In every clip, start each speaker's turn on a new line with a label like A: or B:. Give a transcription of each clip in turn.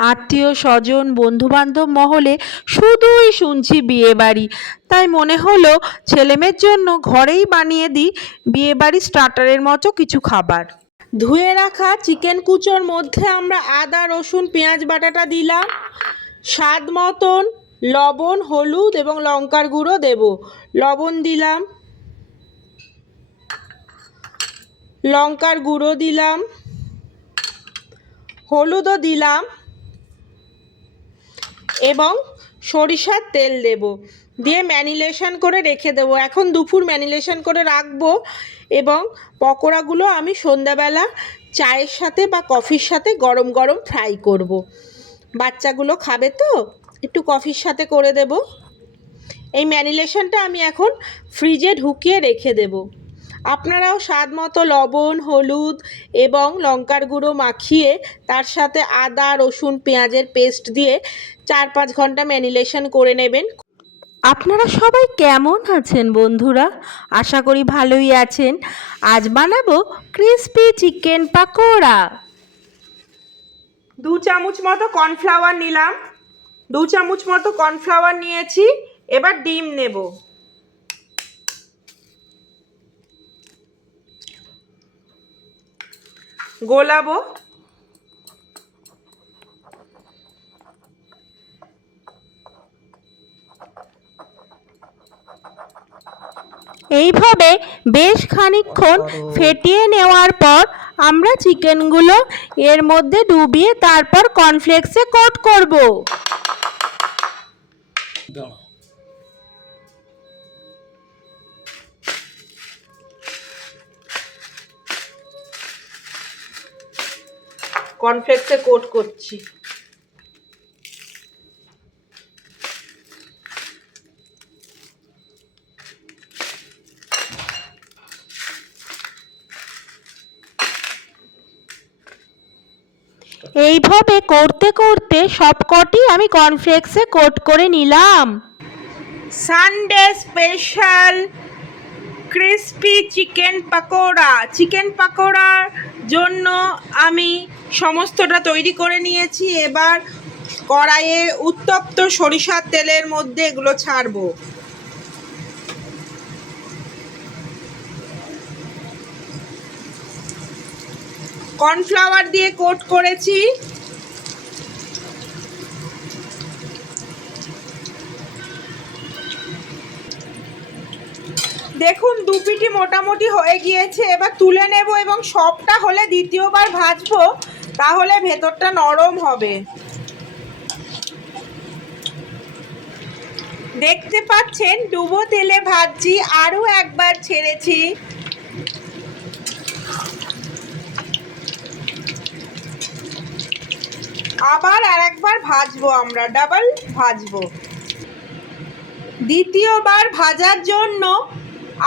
A: আত্মীয় স্বজন, বন্ধুবান্ধব মহলে শুধুই শুনছি বিয়েবাড়ি তাই মনে হলো ছেলেমেয়ের জন্য ঘরেই বানিয়ে দিই বিয়েবাড়ি স্টার্টারের মতো কিছু খাবার। ধুয়ে রাখা চিকেন কুচোর মধ্যে আমরা আদা, রসুন, পেঁয়াজ বাটাটা দিলাম। স্বাদ মতন লবণ, হলুদ এবং লঙ্কার গুঁড়ো দেব। লবণ দিলাম। লঙ্কার গুঁড়ো দিলাম। হলুদও দিলাম। এবং সরিষার তেল দেব। দিয়ে ম্যানিলেশন করে রেখে দেবো। এখন দুপুর ম্যানিলেশন করে রাখব এবং পকোড়াগুলো আমি সন্ধ্যাবেলা চায়ের সাথে বা কফির সাথে গরম গরম ফ্রাই করব। বাচ্চাগুলো খাবে তো? একটু কফির সাথে করে দেব। এই ম্যানিলেশনটা আমি এখন ফ্রিজে ঢুকিয়ে রেখে দেবো। আপনারাও স্বাদ মতো লবণ হলুদ এবং লঙ্কার গুঁড়ো মাখিয়ে তার সাথে আদা রসুন পেঁয়াজের পেস্ট দিয়ে চার পাঁচ ঘণ্টা ম্যানিলেশন করে নেবেন। আপনারা সবাই কেমন আছেন বন্ধুরা? আশা করি ভালোই আছেন। আজ বানাবো ক্রিসপি চিকেন পাকোড়া। দু চামচ মতো কর্নফ্লাওয়ার নিলাম। দু চামচ মতো কর্নফ্লাওয়ার নিয়েছি। এবার ডিম নেব। গোলাবো। এইভাবে বেশ খানিকক্ষণ ফেটিয়ে নেওয়ার পর আমরা চিকেনগুলো এর মধ্যে ডুবিয়ে তারপর কর্নফ্লেক্সে কোট করব। কর্নফ্লেক্সে কোট করছি। এইভাবে করতে করতে সবকটি আমি কর্নফ্লেক্সে কোট করে নিলাম। Sunday special crispy chicken pakora. Chicken পাকোড়ার জন্য আমি সমস্তটা তৈরি করে নিয়েছি। এবার কড়াইয়ে উত্তপ্ত সরিষার তেলের মধ্যে এগুলো ছাড়বো। কর্নফ্লাওয়ার দিয়ে কোট করেছি। দেখুন, দু পিটি মোটামুটি হয়ে গিয়েছে। এবার তুলে নেব এবং সবটা হলে দ্বিতীয়বার ভাজবো, তাহলে ভেতরটা নরম হবে। দেখতে পাচ্ছেন, ডুবো তেলে ভাজছি আরও একবার ছেড়েছি। আবার আর একবার ভাজবো আমরা, ডাবল ভাজবো। দ্বিতীয়বার ভাজার জন্য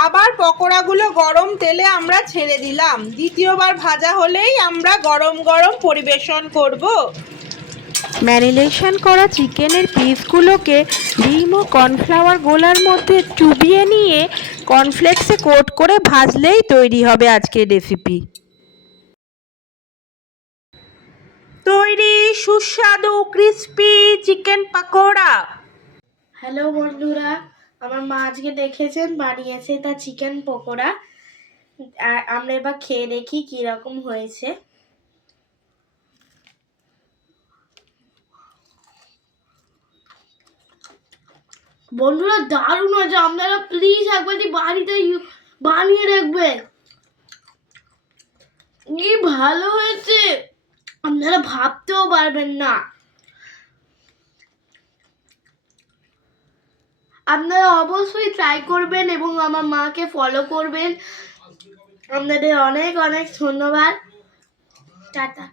A: আবার পকোড়াগুলো গরম তেলে আমরা ছেড়ে দিলাম। দ্বিতীয়বার ভাজা হলেই আমরা গরম গরম পরিবেশন করব। ম্যারিনেশন করা চিকেনের পিসগুলোকে ডিম ও কর্নফ্লাওয়ার গোলার মধ্যে চুবিয়ে নিয়ে কর্নফ্লেক্সে কোট করে ভাজলেই তৈরি হবে আজকের রেসিপি। তৈরি সুস্বাদু ক্রিস্পি চিকেন পাকোড়া।
B: হ্যালো বন্ধুরা আমার মা আজকে দেখেছেন, বানিয়েছে তা চিকেন পকোড়া। আমরা এবার খেয়ে দেখি কীরকম হয়েছে। বন্ধুরা, দারুণ হয়েছে। আপনারা প্লিজ একবারটি বাড়িতে বানিয়ে রাখবেন কি ভালো হয়েছে। আপনারা ভাবতেও পারবেন না। আপনারা অবশ্যই ট্রাই করবেন এবং আমার মাকে ফলো করবেন। আপনাদের অনেক অনেক ধন্যবাদ। টাটা।